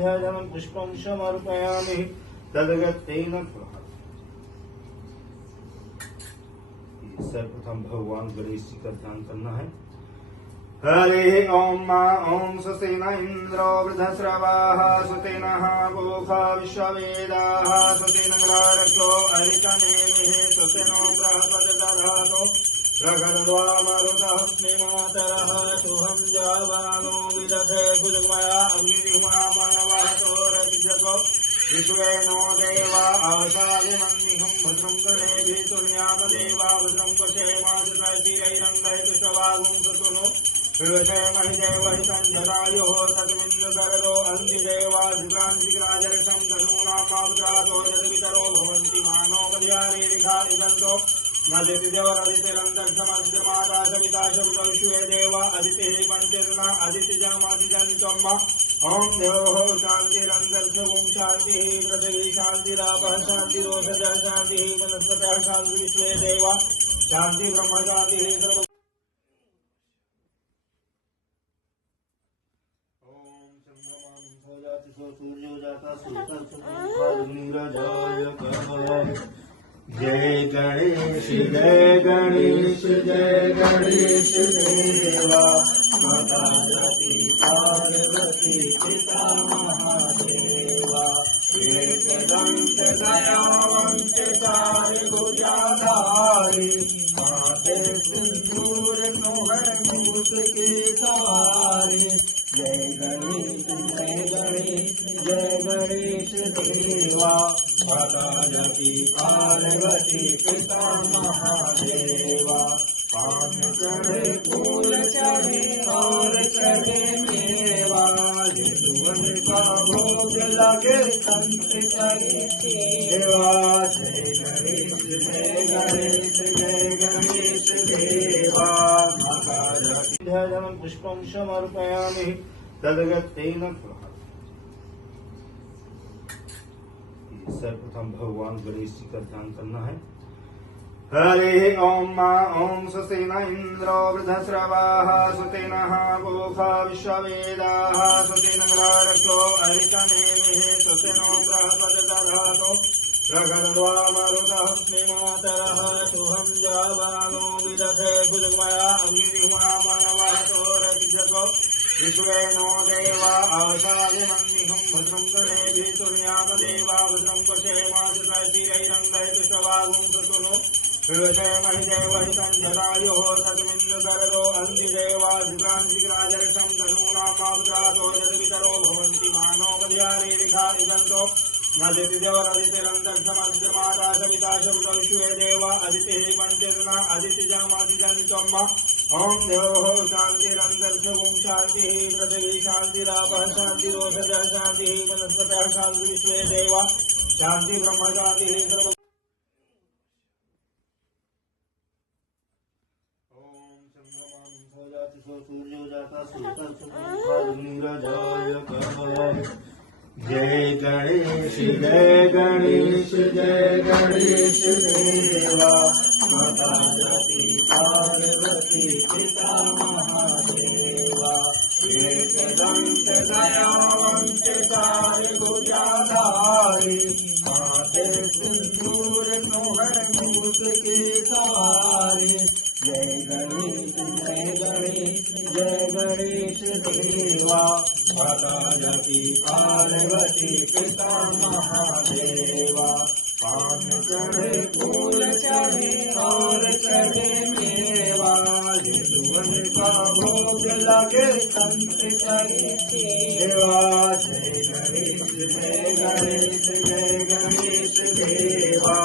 विद्याधनं पुष्पं समर्पयामि तदगतेन सर्वप्रथम भगवान गणेश जी का ध्यान करना है। हरे ओम मा ओम स्वस्तिन इंद्रो वृद्धश्रवाः स्वस्तिनः पूषा विश्ववेदाः स्वस्तिन गणारक्षो अरिष्टनेमिः स्वस्तिनो बृहस्पतिर्दधातु प्रखरद्वा मरुतः स्नेमातरः सोऽहं जावानो विदधे भुजगमया अग्निर्हुमा मानवतो रतिजको विश्वेनो देवा आशाभिमन्निहं भद्रं गणेभिः तुल्यामदेवा भद्रं पश्येमाचित्रैरङ्गैतुष्टवागुं सतुनो विवशेमहि देवहि सञ्जरायोः सतमिन्द्रकरदो अन्तिदेवाजित्राञ्जिराजरसं धनूनामावृतातो यद्वितरो भवन्ति मानो मध्यारीरिघा इदन्तो नदितिदेवरदितिरन्तर्षमध्यमादाशविताशब्दविश्वे देवा अदितिः पञ्चगुणा अदितिजमदिजन्त्वम्मा ओम देवो शांतिरंतरिक्षं शांतिः पृथिवी शांतिरापः शांतिरोषधः शांतिः वनस्पतयः शांति विश्वे देवा शांति ब्रह्म शांतिः सर्व ओम चंद्रमां सोजाति सो सूर्यो जाता सूर्यः जय गणेश जय गणेश देवा माता जाति पार्वती पिता महादेवा एकदंत दयावंत चारि भुजाधारी माते सिंदूर मोहन मूस के सवारी जय गणेश देवा माता जाति पार्वती पिता महादेवा पान चढ़े फूल चढ़े और चढ़े मेवा यदुवन का भोग लगे संत करे देवा जय गणेश देवा माता जाति विद्याधनं पुष्पं समर्पयामि तदगतेन सर्वप्रथम भगवान गणेश जी का ध्यान करना है। हरे ओम मा ओम स्वस्तिन इंद्रो वृद्धश्रवाः स्वस्तिनः पूषा विश्ववेदाः स्वस्तिन गणारक्षो अरिष्टनेमिः स्वस्तिनो बृहस्पतिर्दधातु प्रखरद्वा मरुतः स्नेमातरः सोऽहं जावानो विदधे भुजगमया अग्निर्हुमा मानवतो रतिजको विश्वेनो देवा आशाभिमन्निहं भद्रं गणेभिः तुल्यामदेवा भद्रं पश्येमाचित्रैरङ्गैतुष्टवागुं सतुनो विवशेमहि देवहि सञ्जरायोः सतमिन्द्रकरदो अन्तिदेवाजित्राञ्जिराजरसं धनूनामावृतातो यद्वितरो भवन्ति मानो मध्यारीरिघा इदन्तो नदितिदेवरदितिरन्तर्षमध्यमादाशविताशब्दविश्वे देवा अदितिः पञ्चगुणा अदितिजमदिजन्त्वम्मा ओम देवो शांतिरंतरिक्षं शांतिः पृथिवी शांतिरापः शांतिरोषधः शांतिः वनस्पतयः शांति विश्वे देवा शांति ब्रह्म शांतिः सर्व ओम चंद्रमां सोजाति सो सूर्यो जाता सूर्यः जय गणेश देवा माता जाति पार्वती पिता महादेवा एकदंत दयावंत चारि भुजाधारी माते सिंदूर मोहन मूस के सवारी जय गणेश देवा माता जाति पार्वती पिता महादेवा पान चढ़े फूल चढ़े और चढ़े मेवा यदुवन का भोग लगे संत करे देवा जय गणेश देवा